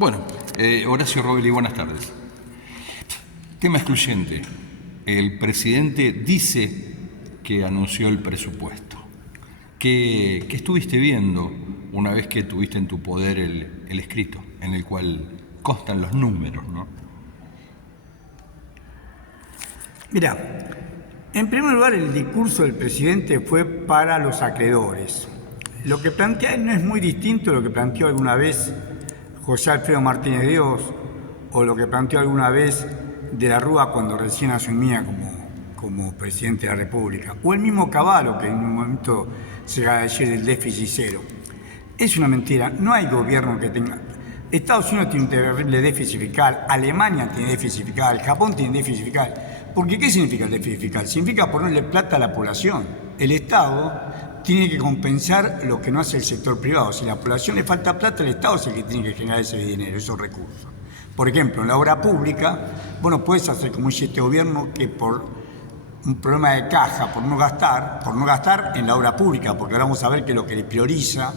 Bueno, Horacio Robelli, buenas tardes. Tema excluyente. El presidente dice que anunció el presupuesto. ¿Qué estuviste viendo una vez que tuviste en tu poder el escrito, en el cual constan los números, ¿no? Mira, en primer lugar el discurso del presidente fue para los acreedores. Lo que plantea no es muy distinto a lo que planteó alguna vez José Alfredo Martínez Dios o lo que planteó alguna vez de la Rúa cuando recién asumía como presidente de la República, o el mismo Cavallo, que en un momento se va a decir del déficit cero. Es una mentira, no hay gobierno que tenga. Estados Unidos tiene un terrible déficit fiscal, Alemania tiene déficit fiscal, Japón tiene déficit fiscal. Porque ¿qué significa el déficit fiscal? Significa ponerle plata a la población. El Estado tiene que compensar lo que no hace el sector privado. Si a la población le falta plata, el Estado es el que tiene que generar ese dinero, esos recursos. Por ejemplo, en la obra pública, vos no puedes hacer como dice este gobierno que por un problema de caja, por no gastar en la obra pública, porque ahora vamos a ver que lo que le prioriza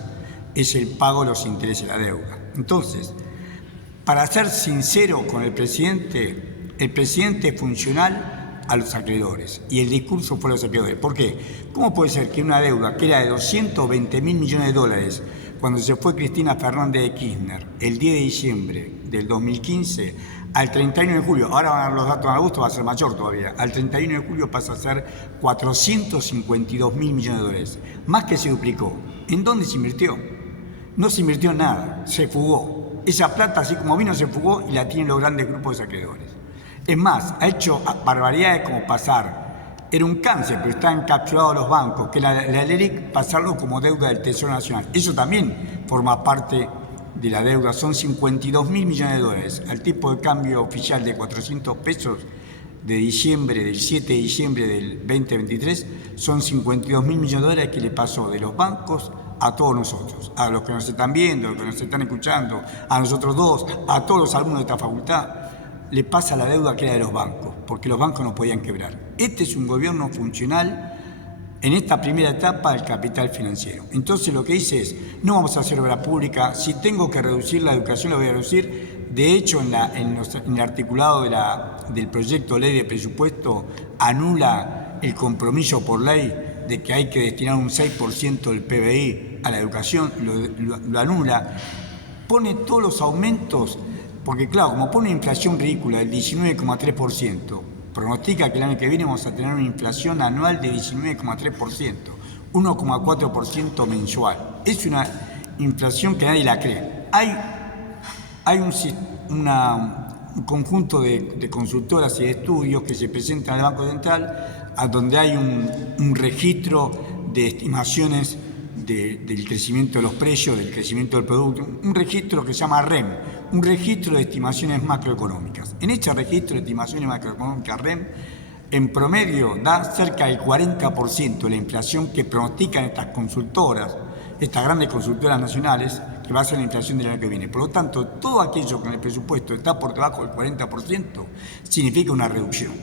es el pago de los intereses de la deuda. Entonces, para ser sincero con el presidente es funcional a los acreedores y el discurso fue a los acreedores. ¿Por qué? ¿Cómo puede ser que una deuda que era de 220 mil millones de dólares cuando se fue Cristina Fernández de Kirchner el 10 de diciembre del 2015 al 31 de julio, ahora van a dar los datos en agosto, va a ser mayor todavía, al 31 de julio pasa a ser 452 mil millones de dólares, más que se duplicó? ¿En dónde se invirtió? No se invirtió en nada, se fugó. Esa plata, así como vino, se fugó y la tienen los grandes grupos de acreedores. Es más, ha hecho barbaridades como pasar, era un cáncer, pero están encapsulados los bancos, que la LELIQ, pasarlo como deuda del Tesoro Nacional. Eso también forma parte de la deuda, son 52 mil millones de dólares. Al tipo de cambio oficial de 400 pesos de diciembre, del 7 de diciembre del 2023, son 52 mil millones de dólares que le pasó de los bancos a todos nosotros, a los que nos están viendo, a los que nos están escuchando, a nosotros dos, a todos los alumnos de esta facultad, le pasa la deuda que era de los bancos, porque los bancos no podían quebrar. Este es un gobierno funcional en esta primera etapa del capital financiero. Entonces lo que dice es, no vamos a hacer obra pública, si tengo que reducir la educación la voy a reducir. De hecho, en el articulado del proyecto de ley de presupuesto anula el compromiso por ley de que hay que destinar un 6% del PBI a la educación, lo anula, pone todos los aumentos, porque claro, como pone una inflación ridícula del 19,3%, pronostica que el año que viene vamos a tener una inflación anual de 19,3%, 1,4% mensual. Es una inflación que nadie la cree. Hay un conjunto de consultoras y de estudios que se presentan al Banco Central, a donde hay un registro de estimaciones del crecimiento de los precios, del crecimiento del producto, un registro que se llama REM, un registro de estimaciones macroeconómicas. En este registro de estimaciones macroeconómicas REM, en promedio da cerca del 40% de la inflación que pronostican estas consultoras, estas grandes consultoras nacionales, que va a ser la inflación del año que viene. Por lo tanto, todo aquello que en el presupuesto está por debajo del 40% significa una reducción.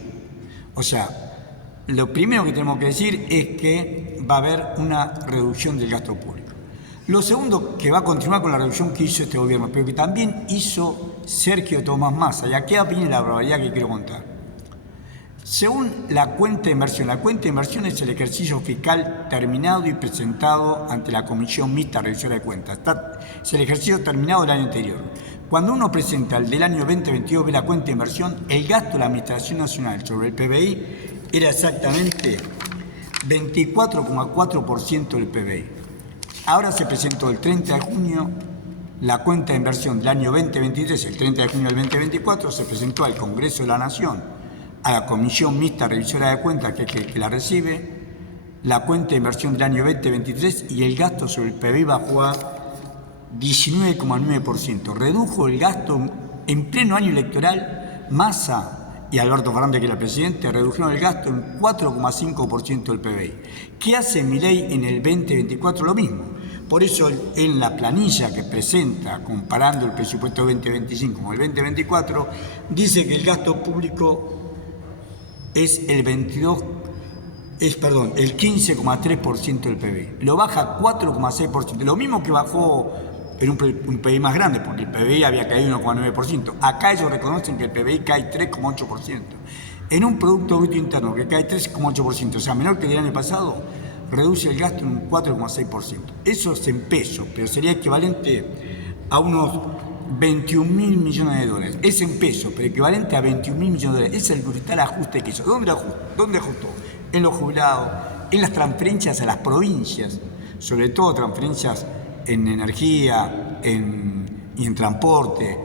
O sea, lo primero que tenemos que decir es que va a haber una reducción del gasto público. Lo segundo, que va a continuar con la reducción que hizo este gobierno, pero que también hizo Sergio Tomás Massa. Y aquí viene la barbaridad que quiero contar. Según la cuenta de inversión es el ejercicio fiscal terminado y presentado ante la Comisión Mixta Revisora de Cuentas. Es el ejercicio terminado del año anterior. Cuando uno presenta el del año 2022, ve la cuenta de inversión, el gasto de la Administración Nacional sobre el PBI era exactamente 24,4% del PBI. Ahora se presentó el 30 de junio la cuenta de inversión del año 2023, el 30 de junio del 2024, se presentó al Congreso de la Nación, a la Comisión Mixta Revisora de Cuentas, que es el que la recibe, la cuenta de inversión del año 2023 y el gasto sobre el PBI bajó a 19,9%. Redujo el gasto en pleno año electoral. Massa y Alberto Fernández, que era presidente, redujeron el gasto en 4,5% del PBI. ¿Qué hace Milei en el 2024? Lo mismo. Por eso en la planilla que presenta, comparando el presupuesto 2025 con el 2024, dice que el gasto público es el 15,3% del PBI. Lo baja 4,6%. Lo mismo que bajó en un PBI más grande, porque el PBI había caído 1,9%. Acá ellos reconocen que el PBI cae 3,8%. En un Producto Bruto Interno que cae 3,8%, o sea, menor que el año pasado, reduce el gasto en un 4,6%. Eso es en pesos, pero sería equivalente a unos 21.000 millones de dólares. Es en pesos, pero equivalente a 21.000 millones de dólares. Ese es el brutal ajuste que hizo. ¿Dónde ajustó? En los jubilados, en las transferencias a las provincias, sobre todo transferencias en energía y en transporte,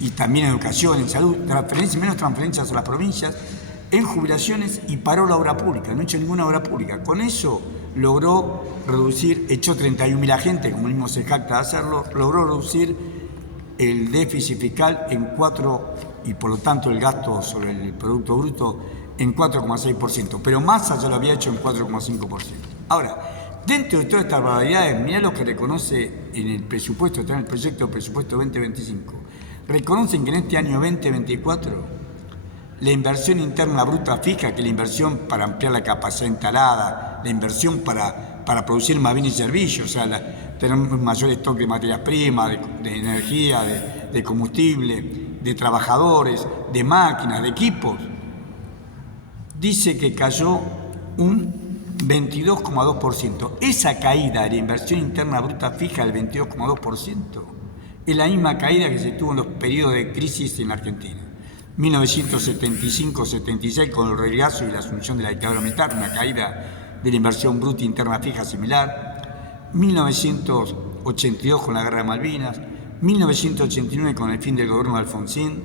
y también en educación, en salud, menos transferencias a las provincias, en jubilaciones, y paró la obra pública, no ha hecho ninguna obra pública. Con eso logró reducir, echó 31.000 agentes, como mismo se jacta de hacerlo, logró reducir el déficit fiscal en 4, y por lo tanto el gasto sobre el Producto Bruto en 4,6%, pero Massa ya lo había hecho en 4,5%. Ahora, dentro de todas estas barbaridades, mirá lo que reconoce en el presupuesto, está en el proyecto de presupuesto 2025. Reconocen que en este año 2024 la inversión interna bruta fija, que es la inversión para ampliar la capacidad instalada, la inversión para producir más bienes y servicios, o sea, tener un mayor stock de materias primas, de energía, de combustible, de trabajadores, de máquinas, de equipos, dice que cayó un 22,2%. Esa caída de la inversión interna bruta fija del 22,2% es la misma caída que se tuvo en los periodos de crisis en la Argentina. 1975-76 con el regazo y la asunción de la dictadura militar, una caída de la inversión bruta interna fija similar. 1982 con la guerra de Malvinas. 1989 con el fin del gobierno de Alfonsín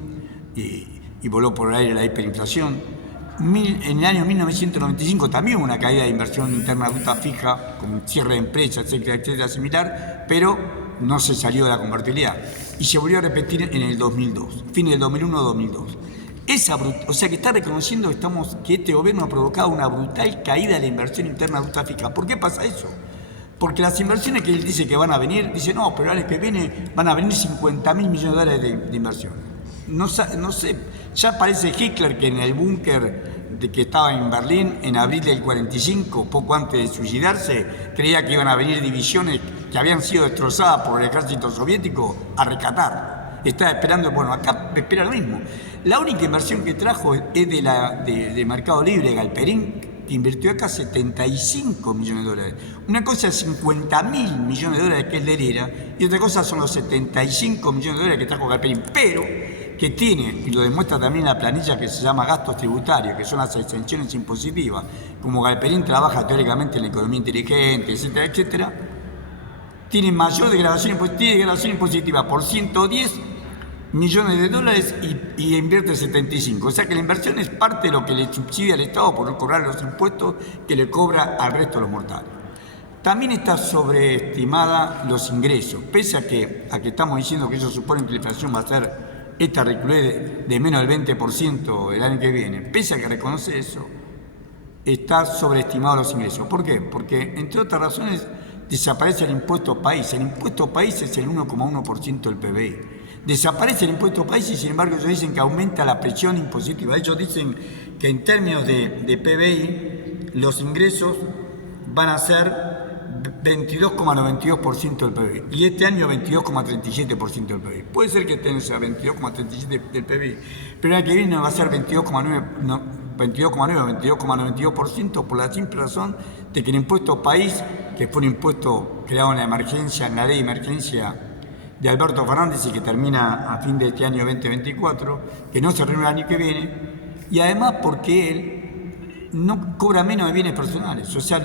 y voló por el aire la hiperinflación. En el año 1995 también hubo una caída de inversión interna bruta fija, con cierre de empresas, etcétera, etcétera, similar, pero no se salió de la convertibilidad. Y se volvió a repetir en el 2002, fin del 2001-2002. O sea que está reconociendo que este gobierno ha provocado una brutal caída de la inversión interna bruta fija. ¿Por qué pasa eso? Porque las inversiones que él dice que van a venir, dice no, pero el año que viene van a venir 50.000 millones de dólares de inversión. No sé, ya parece Hitler que en el búnker que estaba en Berlín en abril del 45, poco antes de suicidarse, creía que iban a venir divisiones que habían sido destrozadas por el ejército soviético a rescatar. Estaba esperando, bueno, acá espera lo mismo. La única inversión que trajo es de Mercado Libre, Galperín, que invirtió acá 75 millones de dólares. Una cosa es 50.000 millones de dólares que es de Herrera, y otra cosa son los 75 millones de dólares que trajo Galperín, pero que tiene, y lo demuestra también la planilla que se llama gastos tributarios, que son las exenciones impositivas. Como Galperín trabaja teóricamente en la economía inteligente, etcétera, etcétera, tiene mayor degradación impositiva por 110 millones de dólares y invierte 75. O sea que la inversión es parte de lo que le subsidia al Estado por no cobrar los impuestos que le cobra al resto de los mortales. También está sobreestimada los ingresos, pese a que estamos diciendo que ellos suponen que la inflación va a ser esta reculé de menos del 20% el año que viene, pese a que reconoce eso, está sobreestimado los ingresos. ¿Por qué? Porque, entre otras razones, desaparece el impuesto país. El impuesto país es el 1,1% del PBI. Desaparece el impuesto país y, sin embargo, ellos dicen que aumenta la presión impositiva. Ellos dicen que en términos de PBI, los ingresos van a ser 22,92% del PBI y este año 22,37% del PBI. Puede ser que sea 22,37% del PBI, pero el año que viene va a ser 22,92% por la simple razón de que el impuesto país, que fue un impuesto creado en la emergencia, en la ley de emergencia de Alberto Fernández y que termina a fin de este año 2024, que no se reúne el año que viene, y además porque él no cobra menos de bienes personales. O sea,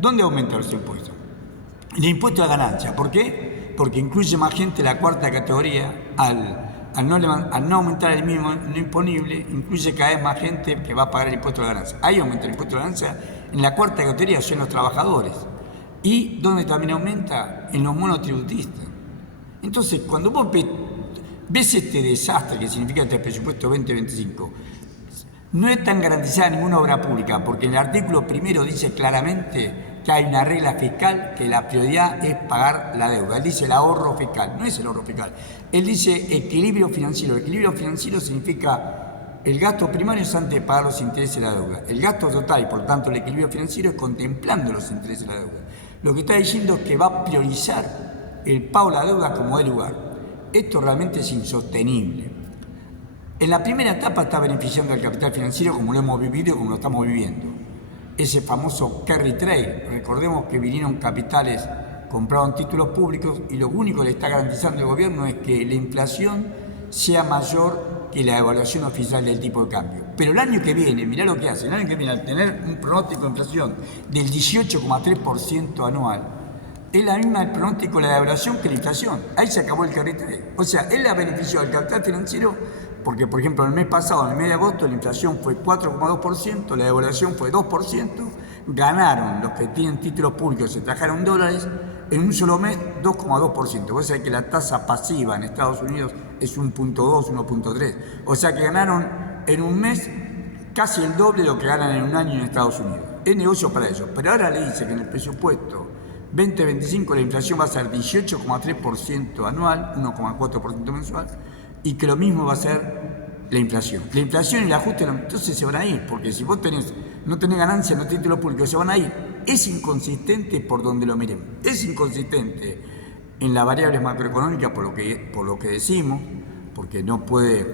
¿dónde aumenta ese impuesto? El impuesto a ganancia. ¿Por qué? Porque incluye más gente la cuarta categoría. Al no aumentar el mínimo no imponible, incluye cada vez más gente que va a pagar el impuesto a ganancia. Ahí aumenta el impuesto a ganancia. En la cuarta categoría son los trabajadores. ¿Y dónde también aumenta? En los monotributistas. Entonces, cuando vos ves este desastre que significa este presupuesto 2025, no es tan garantizada ninguna obra pública, porque en el artículo primero dice claramente que hay una regla fiscal que la prioridad es pagar la deuda. Él dice el ahorro fiscal, no es el ahorro fiscal. Él dice equilibrio financiero. El equilibrio financiero significa el gasto primario es antes de pagar los intereses de la deuda. El gasto total y por lo tanto el equilibrio financiero es contemplando los intereses de la deuda. Lo que está diciendo es que va a priorizar el pago de la deuda como dé lugar. Esto realmente es insostenible. En la primera etapa está beneficiando al capital financiero como lo hemos vivido y como lo estamos viviendo. Ese famoso carry trade, recordemos que vinieron capitales, compraron títulos públicos y lo único que le está garantizando el gobierno es que la inflación sea mayor que la evaluación oficial del tipo de cambio. Pero el año que viene, mirá lo que hace, el año que viene al tener un pronóstico de inflación del 18,3% anual, es la misma el pronóstico de la devaluación que la inflación. Ahí se acabó el carry trade. O sea, él la benefició al capital financiero porque, por ejemplo, el mes pasado, en el mes de agosto, la inflación fue 4,2%, la devaluación fue 2%, ganaron los que tienen títulos públicos, se trajeron dólares, en un solo mes 2,2%. Vos sabés que la tasa pasiva en Estados Unidos es 1,2, 1,3. O sea que ganaron en un mes casi el doble de lo que ganan en un año en Estados Unidos. Es negocio para ellos. Pero ahora le dice que en el presupuesto 2025 la inflación va a ser 18,3% anual, 1,4% mensual, y que lo mismo va a ser la inflación. La inflación y el ajuste, entonces se van a ir, porque si vos no tenés ganancias en los títulos públicos, se van a ir. Es inconsistente por donde lo miremos. Es inconsistente en las variables macroeconómicas por lo que decimos, porque no puede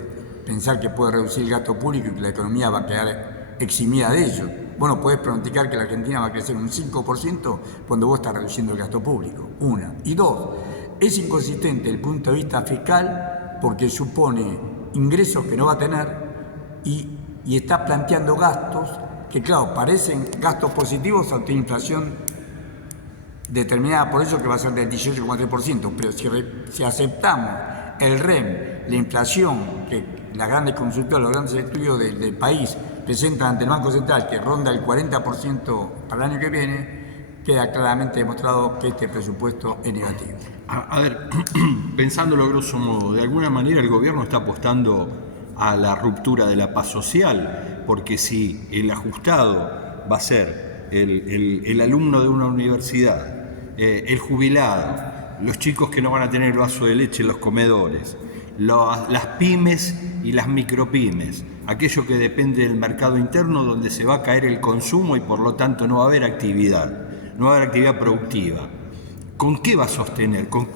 pensar que puede reducir el gasto público y que la economía va a quedar eximida de ello. Bueno, puedes pronosticar que la Argentina va a crecer un 5% cuando vos estás reduciendo el gasto público. Una. Y dos, es inconsistente desde el punto de vista fiscal porque supone ingresos que no va a tener y está planteando gastos que, claro, parecen gastos positivos ante inflación determinada por ello que va a ser del 18,3%, pero si aceptamos el REM, la inflación que las grandes consultoras, los grandes estudios del país presentan ante el Banco Central, que ronda el 40% para el año que viene, queda claramente demostrado que este presupuesto es negativo. A ver, pensándolo a grosso modo, de alguna manera el gobierno está apostando a la ruptura de la paz social, porque si el ajustado va a ser el alumno de una universidad, el jubilado, los chicos que no van a tener vaso de leche en los comedores, las pymes y las micropymes, aquello que depende del mercado interno donde se va a caer el consumo y por lo tanto no va a haber actividad, no va a haber actividad productiva. ¿Con qué va a sostener? ¿Con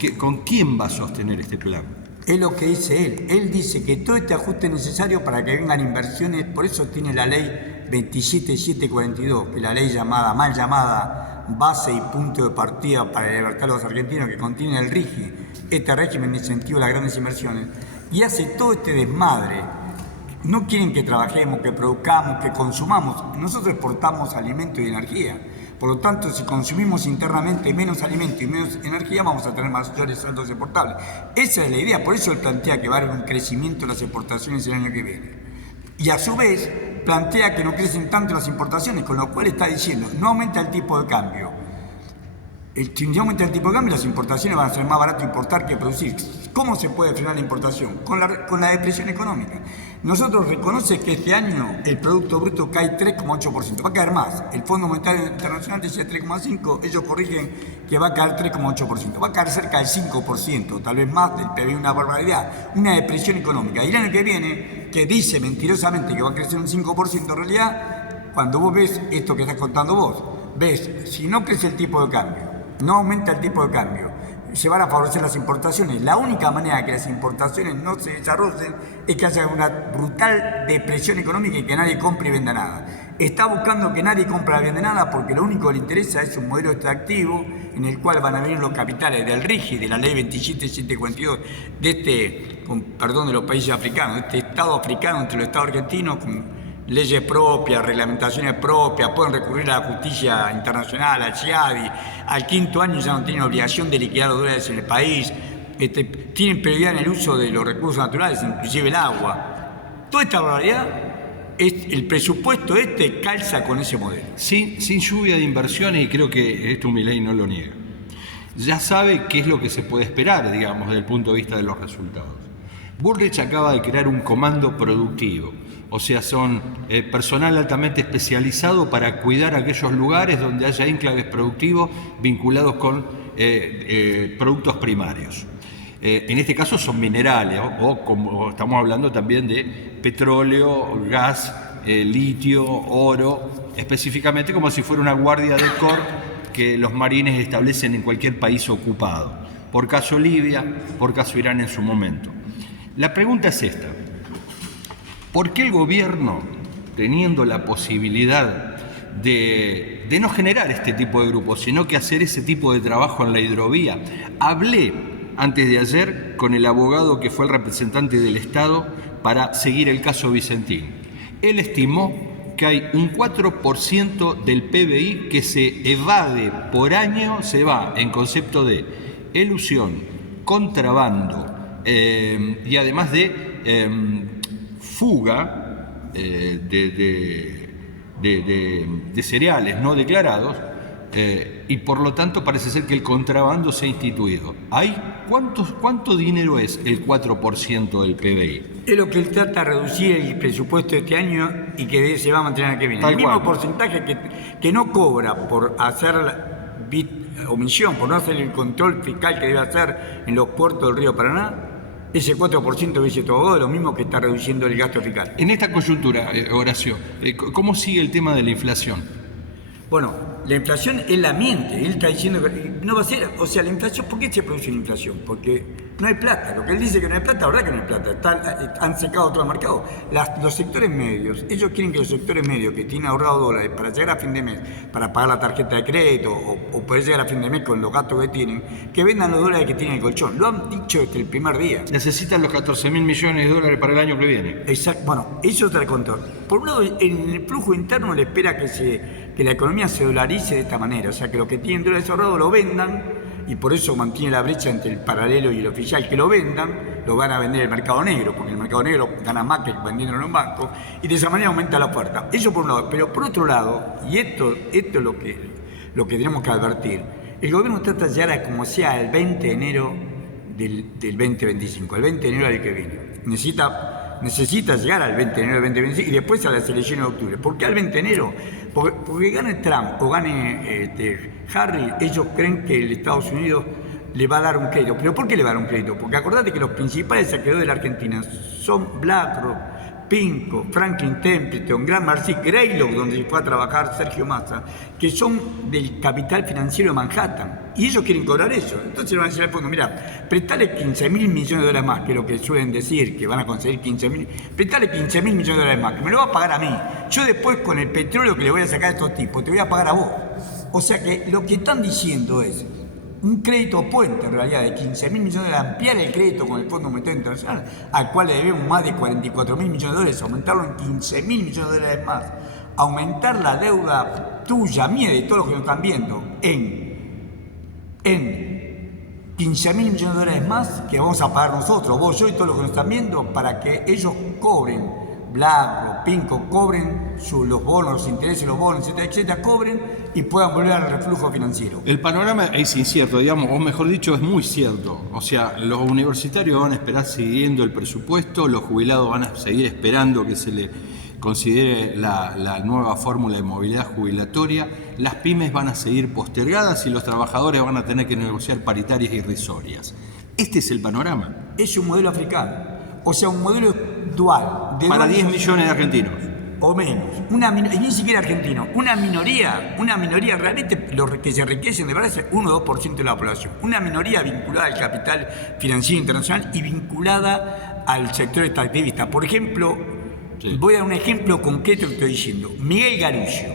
quién va a sostener este plan? Es lo que dice él. Él dice que todo este ajuste es necesario para que vengan inversiones, por eso tiene la ley 27742, que es la ley mal llamada base y punto de partida para la libertad de los argentinos, que contiene el RIGI, este régimen de incentivo a las grandes inversiones, y hace todo este desmadre. No quieren que trabajemos, que produzcamos, que consumamos. Nosotros exportamos alimentos y energía. Por lo tanto, si consumimos internamente menos alimento y menos energía, vamos a tener mayores saldos exportables. Esa es la idea, por eso él plantea que va a haber un crecimiento de las exportaciones el año que viene. Y a su vez, plantea que no crecen tanto las importaciones, con lo cual está diciendo, no aumenta el tipo de cambio. Si no aumenta el tipo de cambio, las importaciones van a ser más barato importar que producir. ¿Cómo se puede frenar la importación? Con la depresión económica. Nosotros reconoce que este año el Producto Bruto cae 3,8%. Va a caer más. El Fondo Monetario Internacional decía 3,5%. Ellos corrigen que va a caer 3,8%. Va a caer cerca del 5%, tal vez más del PBI, una barbaridad. Una depresión económica. Y el año que viene, que dice mentirosamente que va a crecer un 5%, en realidad, cuando vos ves esto que estás contando vos, ves, si no crece el tipo de cambio, no aumenta el tipo de cambio, se van a favorecer las importaciones. La única manera de que las importaciones no se desarrollen es que haya una brutal depresión económica y que nadie compre y venda nada. Está buscando que nadie compre y venda nada porque lo único que le interesa es un modelo extractivo en el cual van a venir los capitales del RIGI, de la ley 27742, de los países africanos, de este Estado africano entre los Estados argentinos, con leyes propias, reglamentaciones propias, pueden recurrir a la justicia internacional, al CIADI, al quinto año ya no tienen obligación de liquidar los dólares en el país, tienen prioridad en el uso de los recursos naturales, inclusive el agua. Toda esta barbaridad, el presupuesto calza con ese modelo. Sin lluvia de inversiones, y creo que esto Milei no lo niega. Ya sabe qué es lo que se puede esperar, digamos, desde el punto de vista de los resultados. Bullrich acaba de crear un comando productivo. O sea, son personal altamente especializado para cuidar aquellos lugares donde haya enclaves productivos vinculados con productos primarios. En este caso son minerales, o como estamos hablando también de petróleo, gas, litio, oro, específicamente como si fuera una guardia del COR que los marines establecen en cualquier país ocupado. por caso Libia, por caso Irán en su momento. La pregunta es esta: ¿por qué el gobierno, teniendo la posibilidad de no generar este tipo de grupos, sino que hacer ese tipo de trabajo en la hidrovía? Hablé antes de ayer con el abogado que fue el representante del Estado para seguir el caso Vicentín. Él estimó que hay un 4% del PBI que se evade por año, se va en concepto de elusión, contrabando y además de fuga de cereales no declarados, y por lo tanto parece ser que el contrabando se ha instituido. ¿Cuánto dinero es el 4% del PBI? Es lo que él trata de reducir el presupuesto de este año y que se va a mantener el que viene. El mismo porcentaje que no cobra por hacer omisión, por no hacer el control fiscal que debe hacer en los puertos del río Paraná, ese 4% dice todo lo mismo que está reduciendo el gasto fiscal. En esta coyuntura, Horacio, ¿cómo sigue el tema de la inflación? Bueno, la inflación él la miente. Él está diciendo que no va a ser. O sea, la inflación, ¿por qué se produce la inflación? Porque no hay plata. Lo que él dice que no hay plata, la verdad que no hay plata. Han secado todo el mercado. Los sectores medios, ellos quieren que los sectores medios que tienen ahorrado dólares para llegar a fin de mes, para pagar la tarjeta de crédito o poder llegar a fin de mes con los gastos que tienen, que vendan los dólares que tienen el colchón. Lo han dicho desde el primer día. Necesitan los 14.000 millones de dólares para el año que viene. Exacto. Bueno, eso te lo contó. Por un lado, en el flujo interno le espera que la economía se dolarice de esta manera, o sea, que los que tienen dólares ahorrados lo vendan, y por eso mantiene la brecha entre el paralelo y el oficial, que lo vendan, lo van a vender el mercado negro, porque el mercado negro gana más que vendiéndolo en un banco, y de esa manera aumenta la oferta. Eso por un lado, pero por otro lado, y esto es lo que tenemos que advertir, el gobierno trata de llegar a como sea el 20 de enero del 2025, el 20 de enero del que viene. Necesita llegar al 20 de enero del 2025 y después a las elecciones de octubre. ¿Por qué al 20 de enero? Porque gane Trump o gane Harry, ellos creen que el Estados Unidos le va a dar un crédito. ¿Pero por qué le va a dar un crédito? Porque acordate que los principales acreedores de la Argentina son BlackRock, Pinco, Franklin Templeton, Gramercy, Greylock, donde se fue a trabajar Sergio Massa, que son del capital financiero de Manhattan. Y ellos quieren cobrar eso. Entonces le van a decir al fondo, mira, prestale 15.000 millones de dólares más, que es lo que suelen decir, que van a conseguir 15.000. Prestale 15.000 millones de dólares más, que me lo va a pagar a mí. Yo después con el petróleo que le voy a sacar a estos tipos, te voy a pagar a vos. O sea que lo que están diciendo es un crédito puente, en realidad, de 15.000 millones de dólares, ampliar el crédito con el Fondo Monetario Internacional, al cual le debemos más de 44.000 millones de dólares, aumentarlo en 15.000 millones de dólares más, aumentar la deuda tuya, mía, de todos los que nos están viendo, en 15.000 millones de dólares más que vamos a pagar nosotros, vos, yo y todos los que nos están viendo, para que ellos cobren, BlackRock, Pinco, cobren los bonos, los intereses, los bonos, etcétera, etcétera, cobren y puedan volver al reflujo financiero. El panorama es incierto, digamos, o mejor dicho, es muy cierto. O sea, los universitarios van a esperar siguiendo el presupuesto, los jubilados van a seguir esperando que se le considere la nueva fórmula de movilidad jubilatoria, las pymes van a seguir postergadas y los trabajadores van a tener que negociar paritarias irrisorias. Este es el panorama. Es un modelo africano, o sea, un modelo dual. Para 10 millones de argentinos. O menos, y ni siquiera argentinos, una minoría realmente, los que se enriquecen de verdad es 1 o 2% de la población, una minoría vinculada al capital financiero internacional y vinculada al sector extractivista. Por ejemplo, voy a dar un ejemplo concreto que estoy diciendo. Miguel Garullo,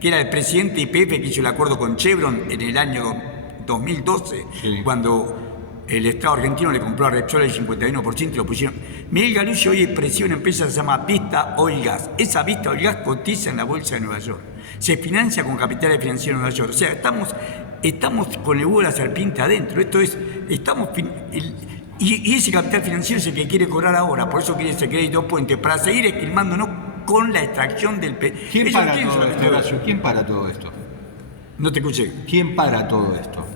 que era el presidente de YPF que hizo el acuerdo con Chevron en el año 2012, cuando el Estado argentino le compró a Repsol el 51% y lo pusieron. Miguel Garullo hoy preside una empresa que se llama Vista Oil Gas. Esa Vista Oil Gas cotiza en la bolsa de Nueva York. Se financia con capitales financieros de Nueva York. O sea, estamos con el huevo de la serpiente adentro. Esto es, y ese capital financiero es el que quiere cobrar ahora. Por eso quiere ese crédito puente, para seguir esquilmándonos con la extracción del petróleo. ¿Quién para todo esto, Horacio? ¿Quién para todo esto? No te escuché. ¿Quién para todo esto?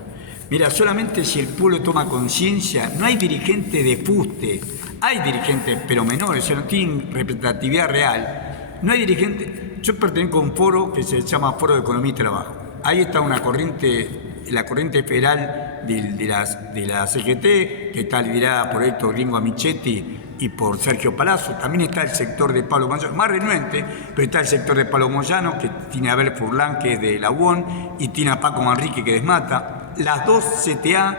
Mira, solamente si el pueblo toma conciencia, no hay dirigentes de fuste, hay dirigentes pero menores, o sea, no tienen representatividad real. No hay dirigentes. Yo pertenezco a un foro que se llama Foro de Economía y Trabajo. Ahí está una corriente, la corriente federal de la CGT, que está liderada por Héctor Gringo Amichetti y por Sergio Palazzo. También está el sector de Pablo Moyano, más renuente, pero está el sector de Pablo Moyano, que tiene a Abel Furlan, que es de la UON, y tiene a Paco Manrique, que es de Mata. Las dos CTA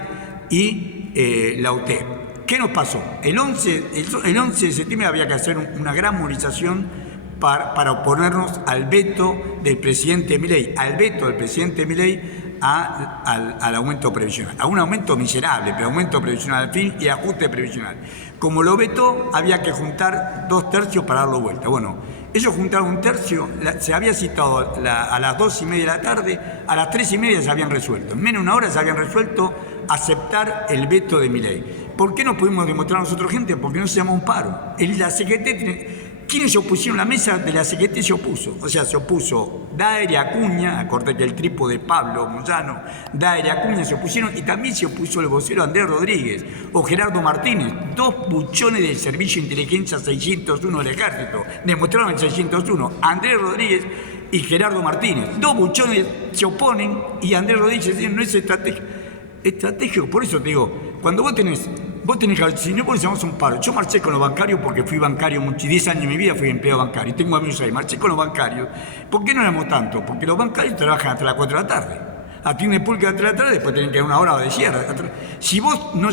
y la UTEP. ¿Qué nos pasó? El 11 de septiembre había que hacer una gran movilización para oponernos al veto del presidente Milei, al aumento previsional, a un aumento miserable, pero aumento previsional al fin y ajuste previsional. Como lo vetó, había que juntar 2/3 para darlo vuelta. Bueno, ellos juntaron 1/3, se había citado a las 2:30 de la tarde, a las 3:30 se habían resuelto. En menos de una hora se habían resuelto aceptar el veto de Milei. ¿Por qué no pudimos demostrar nosotros, gente? Porque no se llama un paro. La CGT, ¿quiénes se opusieron? La mesa de la CGT se opuso. O sea, se opuso Daer y Acuña, acordé que el tripo de Pablo Moyano, Daer y Acuña se opusieron, y también se opuso el vocero Andrés Rodríguez o Gerardo Martínez, 2 buchones del Servicio de Inteligencia 601 del Ejército. Demostraron el 601. Andrés Rodríguez y Gerardo Martínez, 2 buchones se oponen, y Andrés Rodríguez dice, no es estratégico. Por eso te digo, cuando vos tenés que, si no ponemos un paro, yo marché con los bancarios porque fui bancario, 10 años de mi vida fui empleado bancario, y tengo amigos ahí, marché con los bancarios. ¿Por qué no éramos tanto? Porque los bancarios trabajan hasta las 4 de la tarde, atienden público hasta las 3 de la tarde, después tienen que dar una hora de cierre. Si vos no,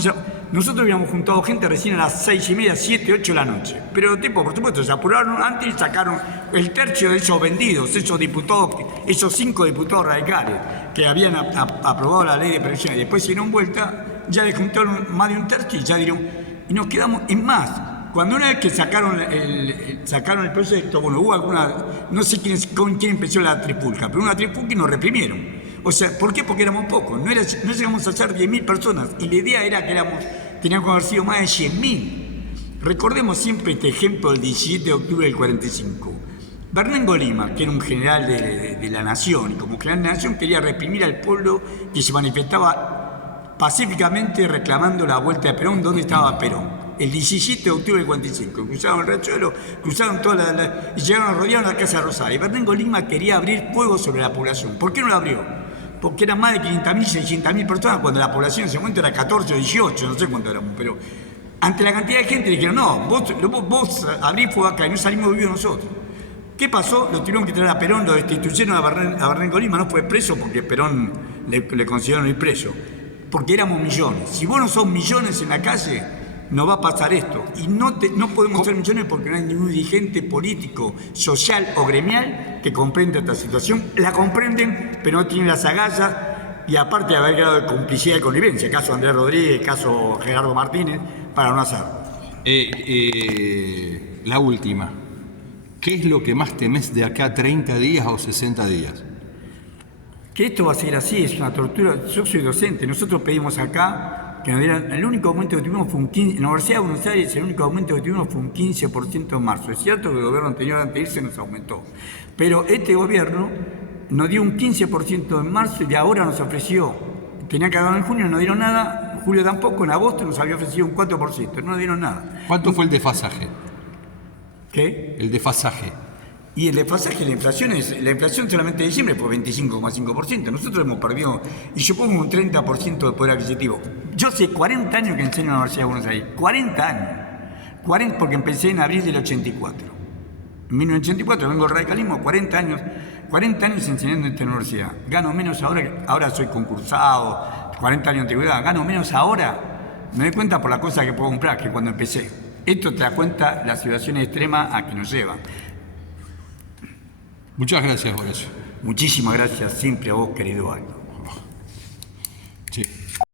nosotros habíamos juntado gente recién a las 6:30, 7, 8 de la noche, pero por supuesto se apuraron antes y sacaron el tercio de esos vendidos, esos diputados, esos 5 diputados radicales que habían aprobado la ley de previsión, y después se dieron vuelta, ya le juntaron más de 1/3 y ya dieron, y nos quedamos en más. Cuando una vez que sacaron el proyecto, bueno, hubo alguna, no sé con quién empezó la trifulca, pero una trifulca y nos reprimieron. O sea, ¿por qué? Porque éramos pocos, no llegamos a ser 10.000 personas, y la idea era que teníamos que haber sido más de 100.000. Recordemos siempre este ejemplo del 17 de octubre del 45. Bernengo Lima, que era un general de la nación, y como general de la nación quería reprimir al pueblo que se manifestaba pacíficamente reclamando la vuelta de Perón. ¿Dónde estaba Perón? El 17 de octubre del 45. Cruzaron el Riachuelo, cruzaron y llegaron a rodear la Casa Rosada. Y Bernengo Lima quería abrir fuego sobre la población. ¿Por qué no la abrió? Porque eran más de 500.000, 600.000 personas, cuando la población en ese momento era 14 o 18, no sé cuánto éramos, pero ante la cantidad de gente dijeron, no, vos abrís fuego acá y no salimos vivos nosotros. ¿Qué pasó? Lo tuvieron que traer a Perón, lo destituyeron a Bernengo Lima, no fue preso porque Perón le consideraron ir preso, porque éramos millones. Si vos no sos millones en la calle, no va a pasar esto. Y no podemos ser millones porque no hay ningún dirigente político, social o gremial que comprenda esta situación. La comprenden, pero no tienen las agallas, y aparte de haber grado de complicidad y connivencia, caso Andrés Rodríguez, caso Gerardo Martínez, para no hacer. La última. ¿Qué es lo que más temés de acá a 30 días o 60 días? Que esto va a seguir así, es una tortura. Yo soy docente, nosotros pedimos acá que nos dieran, el único aumento que tuvimos fue un 15%, en la Universidad de Buenos Aires el único aumento que tuvimos fue un 15% en marzo. Es cierto que el gobierno anterior antes de irse nos aumentó, pero este gobierno nos dio un 15% en marzo y ahora nos ofreció, tenía que dar en junio, no dieron nada, en julio tampoco, en agosto nos había ofrecido un 4%, no dieron nada. ¿Cuánto fue el desfasaje? ¿Qué? El desfasaje. Y el desfasaje, la inflación solamente de diciembre fue 25,5%. Nosotros hemos perdido, y yo pongo un 30% de poder adquisitivo. Yo hace 40 años que enseño en la Universidad de Buenos Aires. 40 años. Porque empecé en abril del 84. En 1984 vengo al radicalismo, 40 años enseñando en esta universidad. Gano menos ahora soy concursado, 40 años de antigüedad. Gano menos ahora, me doy cuenta por la cosa que puedo comprar que cuando empecé. Esto te da cuenta la situación extrema a que nos lleva. Muchas gracias, Horacio. Muchísimas gracias siempre a vos, querido Aldo.